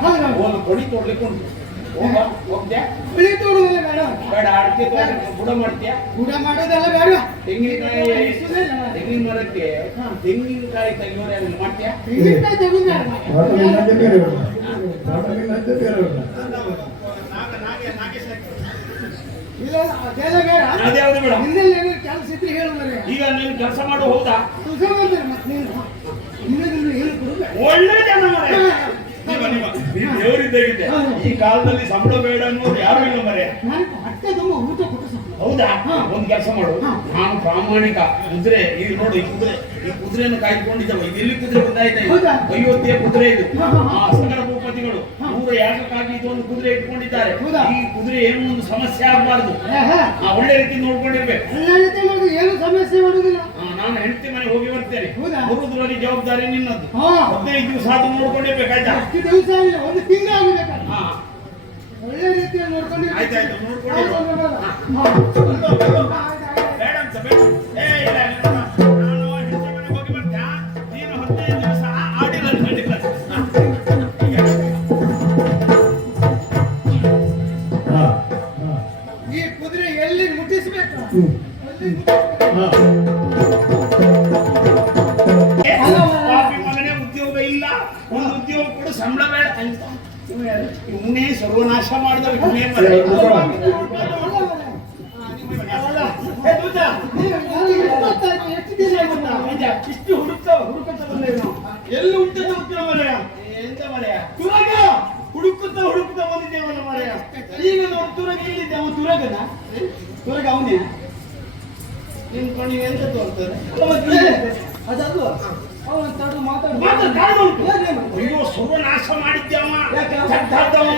ಹೌದು. ಒಂದು ಕೊಡಿ ತೊಡ್ಲಿಕ್ಕೆ ಉಂಟು. ಹೋಗ ಹೋಗ್ದ್ಯಾ ಹುಳಿ ತೋಡುವುದೇ ಬೇಡ. ಬೇಡ ಅಡಿಕೆ ತೋಟ ಬುಡ ಮಾಡ್ತೀಯಾ? ಊಟ ಮಾಡೋದೆಲ್ಲ ಬೇಡ. ತೆಂಗಿನಕಾಯಿ. ತೆಂಗಿನ ಮರಕ್ಕೆ ಹಾ. ತೆಂಗಿನಕಾಯಿ ತೆಗಿಯೋರು ಯಾರು ಮಾಡ್ತೀಯಾ? ತೆಂಗಿನಕಾಯಿ ಬೇಡ. ಬೇಡ ಕೆಲಸ ಇದ್ರೆ ಈಗ ನೀನು ಕೆಲಸ ಮಾಡು ಹೌದಾ? ಕೆಲಸ ಮಾಡ್ತಾರೆ ಮತ್ತೆ ನೀನು ಒಳ್ಳೆ ಜನ ನಿಮ್ಮ ನಿಮ್ಮ ನೀವು ದೇವರಿದ್ದಾಗಿದೆ ಈ ಕಾಲದಲ್ಲಿ ಸಂಬಳ ಬೇಡ ಅನ್ನೋರು ಯಾರು ಇಲ್ಲ ಮರೆ. ಹೌದಾ. ಒಂದು ಕೆಲಸ ಮಾಡು. ನಾನು ಪ್ರಾಮಾಣಿಕ. ಕುದುರೆ ಇಲ್ಲಿ ನೋಡು ಈ ಕುದುರೆ. ಈ ಕುದುರೆಯನ್ನು ಕಾಯ್ಕೊಂಡಿದ್ದಾವೆ. ಇದು ಎಲ್ಲಿ ಕುದುರೆ ಬಂದಾಯ್ತಾ? ಅಯೋಧ್ಯೆ ಕುದುರೆ ಇದು. ಆ ಸಂಗಡ ಭೂಪತಿಗಳು. ನೂರ ಯಾಗಕ್ಕಾಗಿ ಇದೊಂದು ಕುದುರೆ ಇಟ್ಕೊಂಡಿದ್ದಾರೆ. ಹೌದಾ? ಈ ಕುದುರೆ ಏನು ಒಂದು ಸಮಸ್ಯೆ ಆಗಬಾರ್ದು. ಆ ಒಳ್ಳೆ ರೀತಿ ನೋಡ್ಕೊಂಡಿರ್ಬೇಕು. ಏನು ಸಮಸ್ಯೆ ಮಾಡುದಿಲ್ಲ ನಾನು ಹೆಂಡತಿ ಮನೆ ಹೋಗಿ ಬರ್ತೇನೆ. ಗುರುದ್ರೋಹಿ ಬರುವುದರಲ್ಲಿ ಜವಾಬ್ದಾರಿ ನಿನ್ನದು. ಹದಿನೈದು ದಿವಸ ಅದು ನೋಡ್ಕೊಂಡೇ ಅಷ್ಟು ದಿವಸ ಆಗಿಲ್ಲ ಒಂದು ತಿಂಗಳು ಆಗಬೇಕು ಒಳ್ಳೆ ರೀತಿಯಲ್ಲಿ ನೋಡ್ಕೊಂಡು ಆಯ್ತಾಯ್ತು, ನೋಡ್ಕೊಂಡು. ಬೇಡ ಅಂತ ಬೇಡ. ಏ ಇಲ್ಲ ಇಲ್ಲ, ಇಲ್ಲ. ನಾನು ಹೆಂಡತಿ ಮನೆಗೆ ಹೋಗಿ ಬರ್ತಾ ನೀನು ಹದಿನೈದು ದಿವಸ ಆಡಿಲ್ಲ ಅನ್ಕೊಂಡಿಲ್ಲ ಮಗನೇ ಉದ್ಯೋಗ ಇಲ್ಲ ಒಂದು ಉದ್ಯೋಗ ಕೊಡು ಸಂಬಳ ಬೇಡ ಅಂತ ಸರ್ವನಾಶ ಮಾಡಿದ ಇಷ್ಟು ಎಂತ ಮರೆಯ ತುರಗ ಹುಡುಕುತ್ತಾ ಹುಡುಕುತ್ತಾ ಬಂದಿದ್ದೇವಲ್ಲ ಮರೆಯ. ಈಗ ನೋಡಿ ತುರಗ ಎಲ್ಲಿದ್ದೆ? ಅವನು ತುರಗನ? ತುರಗ ಅವನೇ ನಿನ್ಕೊಂಡು ಎಂತ ತೋರ್ತದೆ ಅದಲ್ವ? ಅವನ ತಡು ಮಾತಾಡು ಅಯ್ಯೋ ಸರ್ವನಾಶ ನಾಶ ಯಾಕೆ? ತದ್ದಾದವ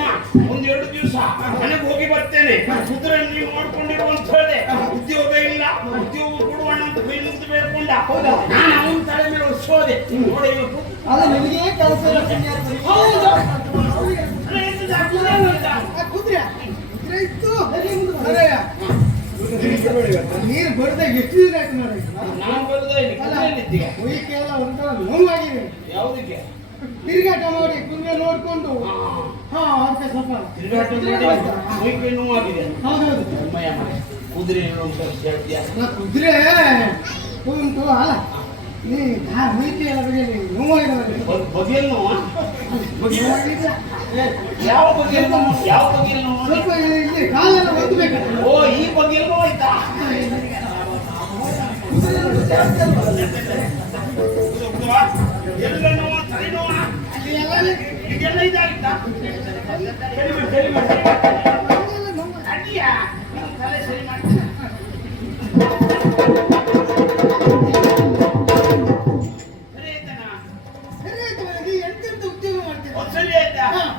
ಒಂದ್ ಎರಡು ದಿವಸ ಮನೆಗೆ ಹೋಗಿ ಬರ್ತೇನೆ. ಕುದುರೆ ನೀವು ನೋಡ್ಕೊಂಡಿರು ಅಂತ ಹೇಳಿದೆ. ಉದ್ಯೋಗ ಇಲ್ಲ. ಉದ್ಯೋಗ ಕೊಡುವಣ್ಣ ಅಂತ ಕೈ ಮುಗಿದು ಬೇಡ್ಕೊಂಡ. ಹೌದಾ? ನಾನು ಅವನ ತಲೆ ಮೇಲೆ ಒರ್ಸೋದೆ. ನೋಡಿ ಅದು ನಿನಗೆ ಕೆಲಸ. ಹೌದು. ಅಲ್ಲ, ಎಂತದು ಆ ಕುದುರೆ ನೋಡಿದ? ಆ ಕುದುರೆ ಕುದುರೆ ಇತ್ತು ಮರೆಯ ನೀರು ಬಡ್ದ ಎಷ್ಟು ದಿನ ಆಯ್ತು ನೋಡಿ ನಾನು ಬರುದೇ ಎಲ್ಲ ಒಂಥರ ನೋವಾಗಿದೆ. ಯಾವುದಕ್ಕೆ? ತಿರುಗಾಟ ಮಾಡಿ ಕುದುರೆ ನೋಡ್ಕೊಂಡು. ಹಾ. ಅದಕ್ಕೆ ಸ್ವಲ್ಪ ತಿರುಗಾಟ ಮಾಡಿ ಮೈಕೈ ನೋವಾಗಿದೆ. ಹೌದೌದು. ಅಮ್ಮಯ್ಯ ಕುದುರೆ ಕುದುರೆ? ಉಂಟು ಅಲ್ಲ. ನೀ ಮೈಕೆ ಎಲ್ಲ ಬಗೆಯಲ್ಲಿ ನೋವಾಗಿದೆ ಬಗೆಯಲ್ಲಿ ನೋವಾ? ಇಲ್ಲಿ ಓ ಈ ಆಯ್ತಾ? ಎಲ್ಲ ನೋವು ತಲೆ ನೋವಾ? ಇದೆಲ್ಲ?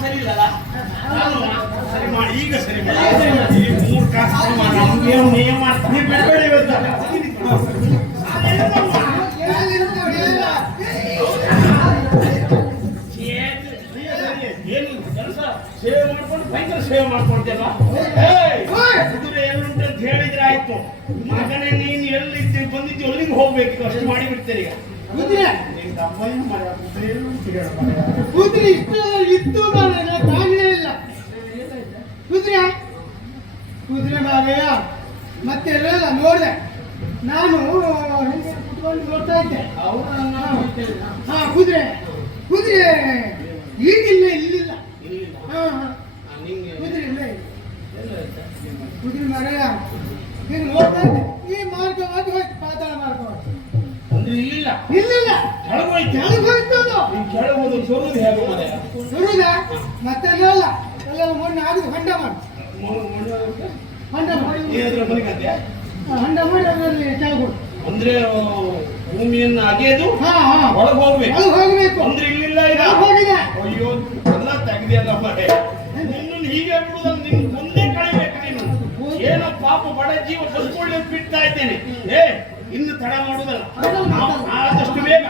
ಸರಿ ಸರಿ ಮಾಡಿ ಈಗ ಸರಿ? ಮಾಡಿ ಈ ಮೂರು ನೇಯ ಮಾಡ್ತಾನೆ ಬಿಡಬೇಡಿ ಇವತ್ತು ಏನು ಕೆಲಸ ಸೇವೆ ಮಾಡ್ಕೊಂಡು ಭಯಂಕರ ಸೇವೆ ಮಾಡ್ಕೊಳ್ತೇವ ಕುದುರೆ ಎಲ್ಲುಂಟು ಅಂತ ಹೇಳಿದ್ರೆ ಆಯ್ತು. ಮಗನೇ, ನೀನು ಎಲ್ಲಿ ಬಂದಿದ್ದು ಅಲ್ಲಿಗೆ ಹೋಗ್ಬೇಕು. ಅಷ್ಟು ಮಾಡಿ ಬಿಡ್ತೇನೆ ಈಗ. ಮರ. ಕುದುರೆ ಇಷ್ಟು ಇತ್ತು ಮಾರ್ರೆ, ಕಾಣಲೇ ಇಲ್ಲ. ಕುದುರೆ ಕುದುರೆ ಮಾರೆಯ ಮತ್ತೆ ಎಲ್ಲ ನೋಡಿದೆ. ನಾನು ಕುತ್ಕೊಂಡು ನೋಡ್ತಾ ಇದ್ದೆ. ಹಾ ಕುದುರೆ ಕುದುರೆ ಈಗಿಲ್ಲ ಇಲ್ಲ ಇಲ್ಲಿಲ್ಲ. ಹಾ ಹಾ ಆ, ನಿಂಗೆ ಕುದುರೆ ಇಲ್ಲ ಇಲ್ಲ. ಎಲ್ಲ ಆಯ್ತಾ? ಕುದುರೆ ಮರೆಯ ಹೀಗೆ ನೋಡ್ತಾ ಇದ್ದೆ ಈ ಮಾರ್ಗವಾಗಿ ಹೋಯ್ತು ಪಾತಾಳ ಮಾರ್ಗವಾಗಿ ಇಲ್ಲಿಲ್ಲ ಕೆಳಗೋಯ್ತು. ಕೆಳಗೆ ಹೋಯ್ತು ಅದು. ನೀನ್ ಕೆಳಗೆ ಸುರುದು ಹೇಗೆ ಮನೆ ಸುರುದ ಮತ್ತೆ ಅಲ್ಲ ಎಲ್ಲ ಮೊನ್ನೆ ಆಗುದು ಹೊಂಡ ಮಾಡಿ ಹೊಂಡ ಮಾಡಿ ಮನೆಗಂತೆ ಹೊಂಡ ಮಾಡಿ ಅದರಲ್ಲಿ ಕೆಲಸ ಅಂದ್ರೆ ಭೂಮಿಯನ್ನ ಅಗೆದು ಹಾ ಹಾ. ಒಳಗೆ ಹೋಗ್ಬೇಕು. ಅದು ಹೋಗ್ಬೇಕು. ಅಂದ್ರೆ ಇಲ್ಲಿಲ್ಲ ಈಗ? ಹೋಗಿದೆ. ಅಯ್ಯೋ ಎಲ್ಲ ತೆಗ್ದಿಯಲ್ಲ ಮರೆ ನಿನ್ನನ್ನು ಹೀಗೆ ಬಿಡುದಲ್ಲ ನಿನ್ ಮುಂದೆ ಕಳಿಬೇಕು ನೀನು. ಏನೋ ಪಾಪ ಬಡ ಜೀವ ಬದುಕೊಳ್ಳಿ ಅಂತ ಬಿಡ್ತಾ ಇದ್ದೇನೆ. ಏ ಇನ್ನು ತಡ ಮಾಡುವುದಲ್ಲ. ಆದಷ್ಟು ಬೇಗ